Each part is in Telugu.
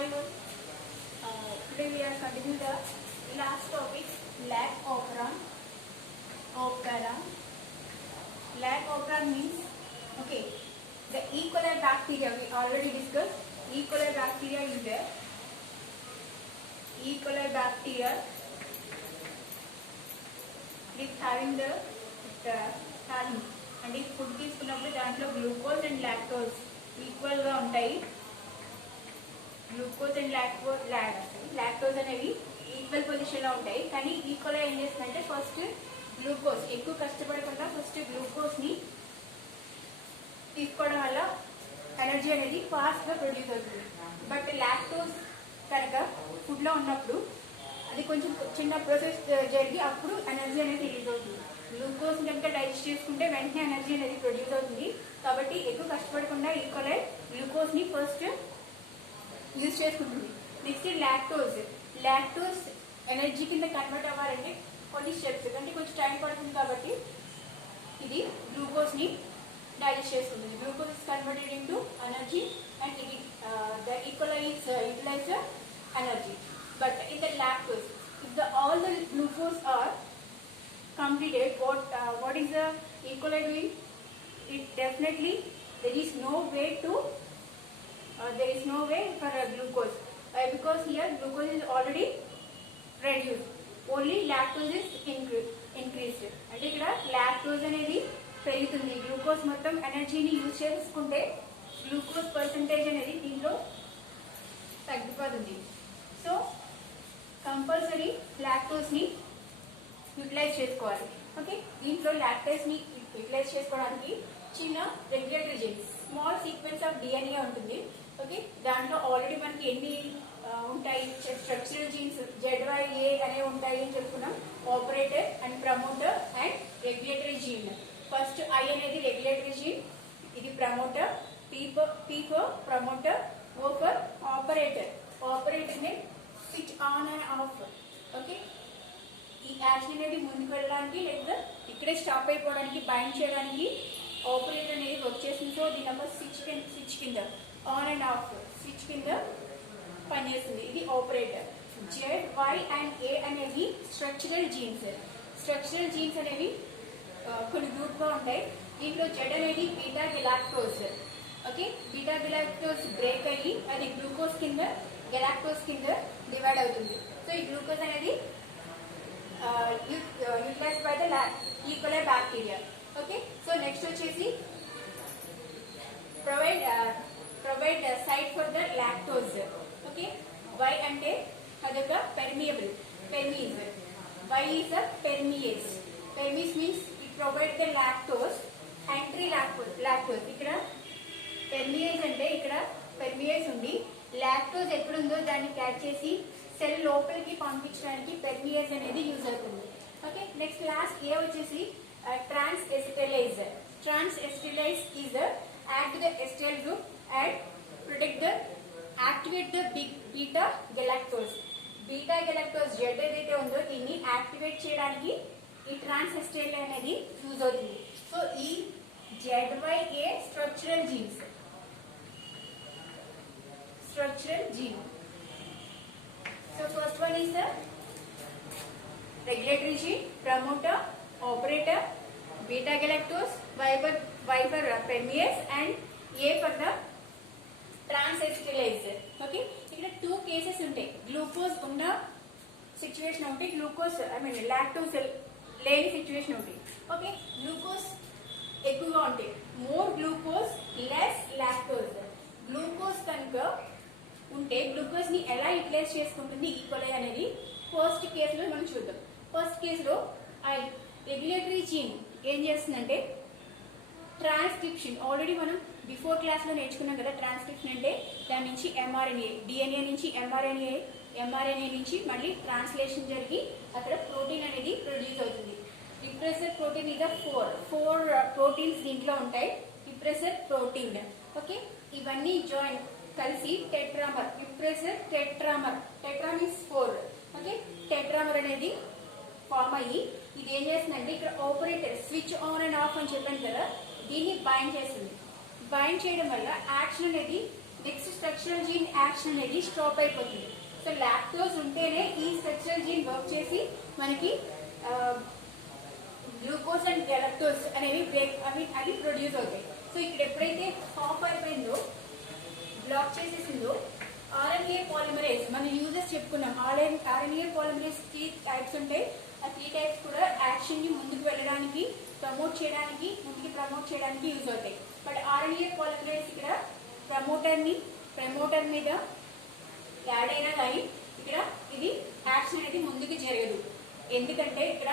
Hi all. Today we are continuing the last topic, lag operon. Lag operon means, okay, the E. coli bacteria we already discussed. E. coli bacteria is there. E. coli bacteria is having the having and if food తీసుకున్నప్పుడు దాంట్లో గ్లూకోజ్ అండ్ లాక్టోజ్ ఈక్వల్ గా ఉంటాయి. గ్లూకోజ్ అండ్ లాక్టోజ్ అనేవి ఈక్వల్ పొజిషన్ లో ఉంటాయి. కానీ ఈక్వల్ ఏం చేస్తుందంటే ఫస్ట్ గ్లూకోజ్ ఎక్కువ కష్టపడకుండా ఫస్ట్ గ్లూకోజ్ ని తీసుకోవడం వల్ల ఎనర్జీ అనేది ఫాస్ట్ గా ప్రొడ్యూస్ అవుతుంది. బట్ లాక్టోజ్ కనుక ఫుడ్ లో ఉన్నప్పుడు అది కొంచెం చిన్న ప్రాసెస్ జరిగి అప్పుడు ఎనర్జీ అనేది రిలీజ్ అవుతుంది. గ్లూకోజ్ కనుక డైజెస్ట్ చేసుకుంటే వెంటనే ఎనర్జీ అనేది ప్రొడ్యూస్ అవుతుంది. కాబట్టి ఎక్కువ కష్టపడకుండా ఈక్వల్ గ్లూకోజ్ ని ఫస్ట్ యూజ్ చేసుకుంటుంది. నెక్స్ట్ లాక్టోజ్ ఎనర్జీ కింద కన్వర్ట్ అవ్వాలంటే కొన్ని స్టెప్స్ అంటే కొంచెం టైం పడుతుంది. కాబట్టి ఇది గ్లూకోజ్ ని డైజెస్ట్ చేసుకుంటుంది. Glucose is converted into energy and ఇది the equalize utilize energy. But in the lactose if all the glucose are completed, what is the E. coli doing? It definitely there is no way for glucose because here glucose is already reduced, only lactose is increased. అంటే ఇక్కడ లాక్టోజ్ అనేది పెరుగుతుంది. గ్లూకోజ్ మొత్తం ఎనర్జీని యూజ్ చేసుకుంటే గ్లూకోజ్ పర్సంటేజ్ అనేది దీంట్లో తగ్గిపోతుంది. సో కంపల్సరీ లాక్టోజ్ ని యూటిలైజ్ చేసుకోవాలి. ఓకే, దీంట్లో లాక్టోజ్ ని యూటిలైజ్ చేసుకోవడానికి చిన్న regulatory jeans small sequence of DNA ఉంటుంది. ఓకే, దాంట్లో ఆల్రెడీ మనకి ఎన్ని ఉంటాయి స్ట్రక్చరల్ జీన్స్ ZYA అనేవి ఉంటాయి అని చెప్పుకున్నాం. Operator and promoter and regulatory gene. First I అనేది రెగ్యులేటరీ జీన్, ఇది promoter, P for promoter, O for operator. Operator ని switch on and off. Okay, ఈ యాక్షన్ అనేది ముందుకు వెళ్ళడానికి లేదా ఇక్కడే స్టాప్ అయిపోవడానికి బైండ్ చేయడానికి ఆపరేటర్ అనేది వర్క్ చేస్తుంది. సో దీని నెంబర్ స్విచ్ కింద ఆన్ అండ్ ఆఫ్ స్విచ్ కింద పనిచేస్తుంది. ఇది ఆపరేటర్. ZY అండ్ A అనేవి స్ట్రక్చరల్ జీన్స్. స్ట్రక్చరల్ జీన్స్ అనేవి కొన్ని గ్రూప్ గా ఉంటాయి. దీంట్లో Z అనేది beta galactose. Okay, beta galactose break అయ్యి అది గ్లూకోజ్ కింద గెలాక్టోజ్ కింద డివైడ్ అవుతుంది. సో ఈ గ్లూకోజ్ అనేది utilized by the E. coli bacteria. Okay, so next వచ్చేసి provide site for the lactose. Okay, Y అంటే అదొక permease. Y is a permease. Permease means it provides the lactose entry lactose. ఇక్కడ permease అంటే ఇక్కడ permease ఉంది. లాక్టోజ్ ఎక్కడుందో దాన్ని క్యాచ్ చేసి సెల్ లోపలికి పంపించడానికి పెర్మియేజ్ అనేది యూజ్ అవుతుంది. ఓకే, నెక్స్ట్ లాస్ట్ ఏ వచ్చేసి ట్రాన్స్ ఎసిటైలేజ్. Transacetylase is add the acetyl group and protect the activate the beta galactose. Beta galactose Z ఏదైతే ఉందో దీన్ని యాక్టివేట్ చేయడానికి ఈ ట్రాన్స్ ఎసిటైల్ అనేది యూజ్ అవుతుంది. సో ఈ ZYA structural genes. So first one is the regulatory gene, promoter, operator, beta galactose, Y for permease and A for the transacetylase. Okay, ఇక్కడ 2 కేసెస్ ఉంటాయి. గ్లూకోజ్ ఉన్న సిచ్యువేషన్ ఒకటి, గ్లూకోజ్ లాక్టోజ్ లేని సిచ్యువేషన్ ఒకటి. ఓకే, గ్లూకోజ్ ఎక్కువగా ఉంటాయి, more glucose less lactose. Glucose కనుక ఉంటే గ్లూకోజ్ ని ఎలా యూటిలైజ్ చేసుకుంటుంది ఈ coli అనేది ఫస్ట్ కేసులో మనం చూద్దాం. ఫస్ట్ కేసులో రెగ్యులేటరీ జీన్ ఏం చేస్తుందంటే ట్రాన్స్క్రిప్షన్. ఆల్రెడీ మనం బిఫోర్ క్లాస్ లో నేర్చుకున్నాం కదా. ట్రాన్స్క్రిప్షన్ అంటే దాని నుంచి mRNA, DNA నుంచి mRNA నుంచి మళ్ళీ ట్రాన్స్లేషన్ జరిగి అక్కడ ప్రోటీన్ అనేది ప్రొడ్యూస్ అవుతుంది. రిప్రెసర్ ప్రోటీన్ ఇక ఫోర్ ప్రోటీన్స్ దీంట్లో ఉంటాయి. Repressor protein. ఓకే, ఇవన్నీ జాయిన్ కలిసి tetramer, repressor tetramer. Tetramer is 4. Okay, tetramer అనేది ఫార్మ్ అయ్యి ఇది ఏం చేస్తుందంటే ఇక్కడ operator switch on and of అని చెప్పాను కదా, దీన్ని బైండ్ చేస్తుంది. బైండ్ చేయడం వల్ల యాక్షన్ అనేది నెక్స్ట్ స్ట్రక్చరల్ జీన్ యాక్షన్ అనేది స్టాప్ అయిపోతుంది. సో లాక్టోజ్ ఉంటేనే ఈ స్ట్రక్చరల్ జీన్ వర్క్ చేసి మనకి గ్లూకోజ్ అండ్ గెలక్టోజ్ అనేవి అవి ప్రొడ్యూస్ అవుతాయి. సో ఇక్కడ ఎప్పుడైతే స్టాప్ అయిపోయిందో, బ్లాక్ చేసేసిందో, ఆర్ఎన్ఏ పాలిమరేజ్ మన యూజెస్ చెప్పుకున్నాం. ఆర్ఎన్ఏ పాలిమరేజ్ 3 టైప్స్ ఉంటాయి. ఆ 3 టైప్స్ కూడా యాక్షన్ ని ముందుకు వెళ్ళడానికి, ప్రమోట్ చేయడానికి యూజ్ అవుతాయి. బట్ ఆర్ఎన్ఏ పాలిమరేజ్ ఇక్కడ ప్రమోటర్ మీద యాడ్ అయినా కానీ ఇక్కడ ఇది యాక్షన్ అనేది ముందుకు జరగదు. ఎందుకంటే ఇక్కడ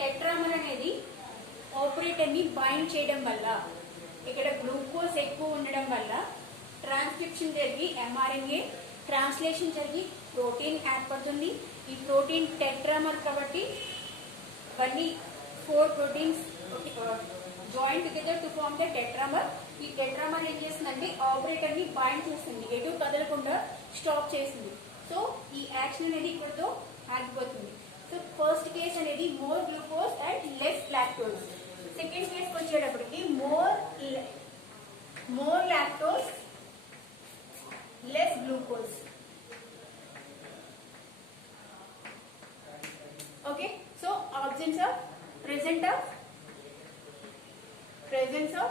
టెట్రామర్ అనేది ఆపరేటర్ ని బైండ్ చేయడం వల్ల, ఇక్కడ గ్లూకోజ్ ఎక్కువ ఉండడం వల్ల ట్రాన్స్క్రిప్షన్ జరిగి ఎంఆర్ఎన్ఏ ట్రాన్స్లేషన్ జరిగి ప్రోటీన్ ఏర్పడుతుంది. ఈ ప్రోటీన్ టెట్రామర్ కాబట్టి ఇవన్నీ 4 proteins join together to form the tetramer. ఈ టెట్రామర్ ఏం చేస్తుందంటే ఆపరేటర్ ని బైండ్ చేస్తుంది, ఎటు కదలకుండా స్టాప్ చేస్తుంది. సో ఈ యాక్షన్ అనేది ఇక్కడతో ఆగిపోతుంది. సో ఫస్ట్ కేస్ అనేది more glucose and less lactose. Second case వచ్చేటప్పటికి more lactose less glucose. Okay, so presence of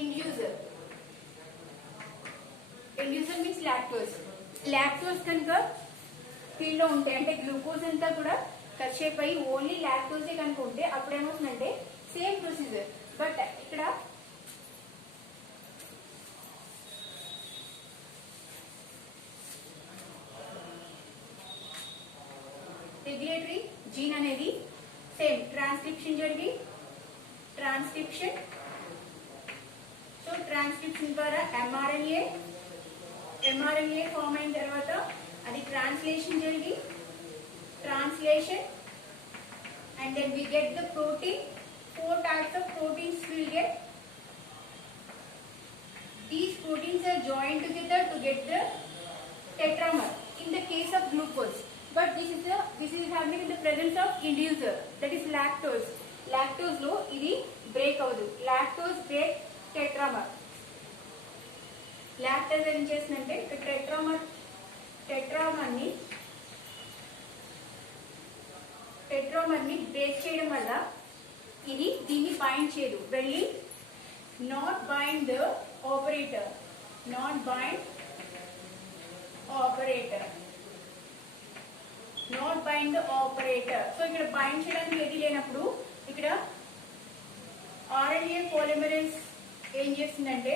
inducer means lactose కనుక ఫీల్ లో ఉంటే, అంటే గ్లూకోజ్ అంతా కూడా కట్ అయ్యి ఓన్లీ లాక్టోజే కనుక ఉంటే అప్పుడు ఏమవుతుందంటే సేమ్ ప్రొసీజర్. బట్ ఇక్కడ రెగ్యులేటరీ జీన్ అనేది సేమ్ ట్రాన్స్క్రిప్షన్ సో ట్రాన్స్క్రిప్షన్ ద్వారా ఎంఆర్ఎన్ఏ ఫామ్ అయిన తర్వాత అది translation and then we get the protein. 4 types of proteins will get. These proteins are joined together to get the tetramer in the case of glucose. But this is happening in the presence of inducer, that is lactose. Lactose lo idi break avadu. Lactose break tetramer. Lactose em chestante tetramer ni break cheyadam valla ఇది దీన్ని బైండ్ చేయదు, వెళ్ళి not bind the operator. So ఇక్కడ బైండ్ చేయడానికి ఏది లేనప్పుడు ఇక్కడ ఆర్ఎన్ఏ పాలిమరేజ్ ఏం చేస్తుందంటే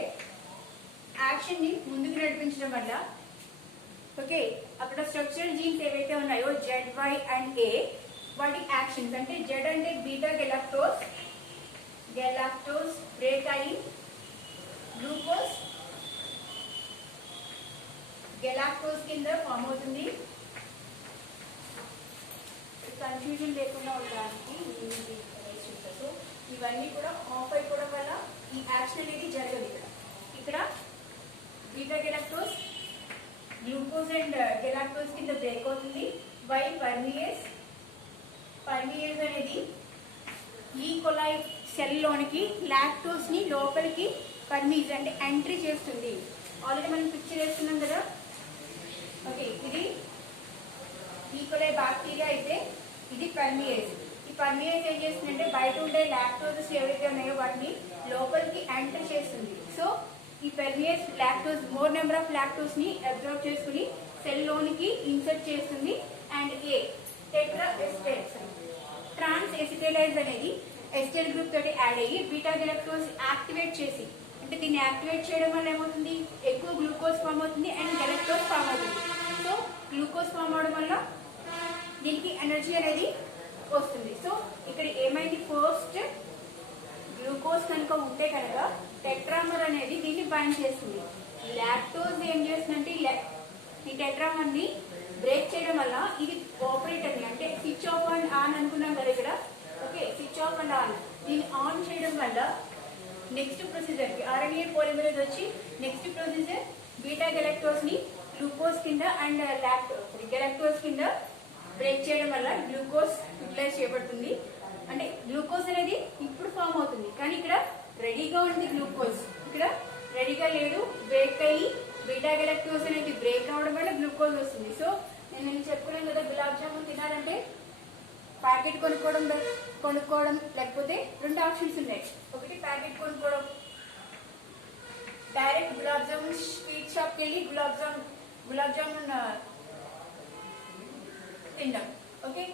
యాక్షన్ ని ముందుకు నడిపించడం వల్ల, ఓకే, అక్కడ స్ట్రక్చరల్ జీన్స్ ఏవైతే ఉన్నాయో ZY అండ్ A, వాటి యాక్షన్స్ అంటే జెడ్ అంటే బీటా గెలాక్టోస్ బ్రేక్ అయ్యి గెలాక్టోస్ కింద ఫామ్ అవుతుంది. కన్ఫ్యూజన్ లేకుండా ఉండడానికి సో ఇవన్నీ కూడా ఆఫ్ అయిపోవడం వల్ల ఈ యాక్షన్ అనేది జరగదు. ఇక్కడ beta galactose glucose and galactose కింద బ్రేక్ అవుతుంది. బై పర్మియేజ్ అనేది ఈ కొలై సెల్ లోనికి లాక్టోస్ ని లోపలికి పర్మీజ్ అంటే ఎంట్రీ చేస్తుంది. ఆల్రెడీ మనం పిక్చర్ వేస్తున్నాం కదా. ఓకే, ఇది ఈ కొలై బ్యాక్టీరియా అయితే ఇది పర్మియేజ్. ఈ పర్మియేజ్ ఏం చేస్తుందంటే బయట ఉండే లాక్టోజెస్ ఏవైతే ఉన్నాయో వాటిని లోపలికి ఎంట్రీ చేస్తుంది. సో ఈ permease lactose more number of lactose ని అబ్జర్వ్ చేసుకుని సెల్ లోనికి ఇన్సర్ట్ చేస్తుంది. And tetra acetyls transacetylase అనేది ఎసిటైల్ గ్రూప్ తోటి యాడ్ అయ్యి బీటా గెలాక్టోస్ యాక్టివేట్ చేసి, అంటే దీన్ని యాక్టివేట్ చేయడం వల్ల ఏమవుతుంది, ఎక్కువ గ్లూకోజ్ ఫామ్ అవుతుంది అండ్ గెలాక్టోస్ ఫామ్ అవుతుంది. సో గ్లూకోజ్ ఫామ్ అవడం వల్ల దీనికి ఎనర్జీ అనేది వస్తుంది. సో ఇక్కడ ఏమైంది, ఫస్ట్ గ్లూకోజ్ కనుక ఉంటే కనుక టెట్రామర్ అనేది దీన్ని బైండ్ చేస్తుంది. లాక్టోజ్ ఏం చేస్తుందంటే ఈ టెట్రామర్ ని బ్రేక్ చేయడం వల్ల ఇది ఆపరేటర్ ని, అంటే స్విచ్ ఆఫ్ అండ్ ఆన్ అనుకున్నాం కదా ఇక్కడ. Okay, switch off and on, దీన్ని ఆన్ చేయడం వల్ల నెక్స్ట్ ప్రొసీజర్ కి ఆర్ఎన్ఏ పాలిమరేజ్ వచ్చి నెక్స్ట్ ప్రొసీజర్ బీటా గెలాక్టోస్ ని గ్లూకోజ్ కింద అండ్ గెలాక్టోస్ కింద బ్రేక్ చేయడం వల్ల గ్లూకోజ్ యూటిలైజ్ చేయబడుతుంది. అంటే గ్లూకోజ్ అనేది ఇప్పుడు ఫామ్ అవుతుంది, కానీ ఇక్కడ రెడీగా ఉంది గ్లూకోజ్, ఇక్కడ రెడీగా లేదు. బీటా గెలక్టోజ్ అనేది బ్రేక్ అవడం వల్ల గ్లూకోజ్ వస్తుంది. సో నేను చెప్పుకున్నాను కదా, గులాబ్ జామున్ తినాలంటే ప్యాకెట్ కొనుక్కోవడం లేకపోతే 2 ఆప్షన్స్ ఉన్నాయి. ఒకటి ప్యాకెట్ కొనుక్కోవడం, డైరెక్ట్ గులాబ్ జామున్ స్వీట్ షాప్కి వెళ్ళి గులాబ్ జామున్ తింటాం. ఓకే,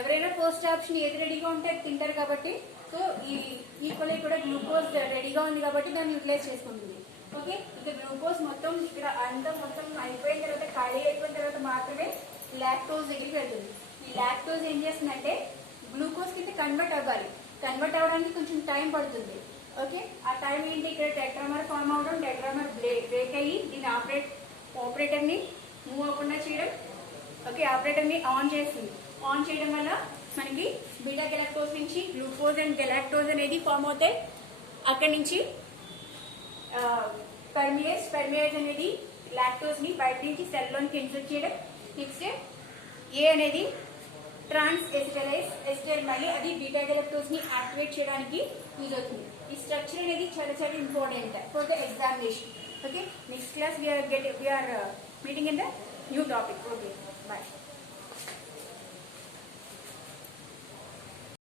ఎవరైనా ఫస్ట్ ఆప్షన్ ఏది రెడీగా ఉంటే తింటారు కాబట్టి, సో ఈ ఈక్వల్ కూడా గ్లూకోజ్ రెడీగా ఉంది కాబట్టి దాన్ని యూటిలైజ్ చేసుకుంటుంది. ఓకే, ఇక గ్లూకోజ్ మొత్తం ఇక్కడ అంతా మొత్తం అయిపోయిన తర్వాత, ఖాళీ అయిపోయిన తర్వాత మాత్రమే లాక్టోజ్ దగ్గరికి వెళ్తుంది. ఈ లాక్టోజ్ ఏం చేస్తుందంటే గ్లూకోజ్ కింద కన్వర్ట్ అవ్వాలి. కన్వర్ట్ అవ్వడానికి కొంచెం టైం పడుతుంది. ఓకే, ఆ టైం ఏంటి, ఇక్కడ టెట్రామర్ ఫామ్ అవడం, టెట్రామర్ బ్రేక్ అయ్యి దీని ఆపరేటర్ని మూవ్ అవ్వకుండా చేయడం. ఓకే, ఆపరేటర్ని ఆన్ చేస్తుంది. ఆన్ చేయడం వల్ల మనకి బీటా గెలాక్టోజ్ నుంచి గ్లూకోజ్ అండ్ గెలాక్టోజ్ అనేది ఫామ్ అవుతాయి. అక్కడి నుంచి పర్మియేజ్ అనేది లాక్టోజ్ ని బయట నుంచి సెల్లోనికి ఇన్సర్ట్ చేయడం. నెక్స్ట్ ఏ అనేది ట్రాన్స్ ఎసిటైల్ మళ్ళీ అది బీటా గెలాక్టోజ్ ని యాక్టివేట్ చేయడానికి యూజ్ అవుతుంది. ఈ స్ట్రక్చర్ అనేది చాలా చాలా important for the examination. Okay, next class we are meeting in the new topic. Okay, bye.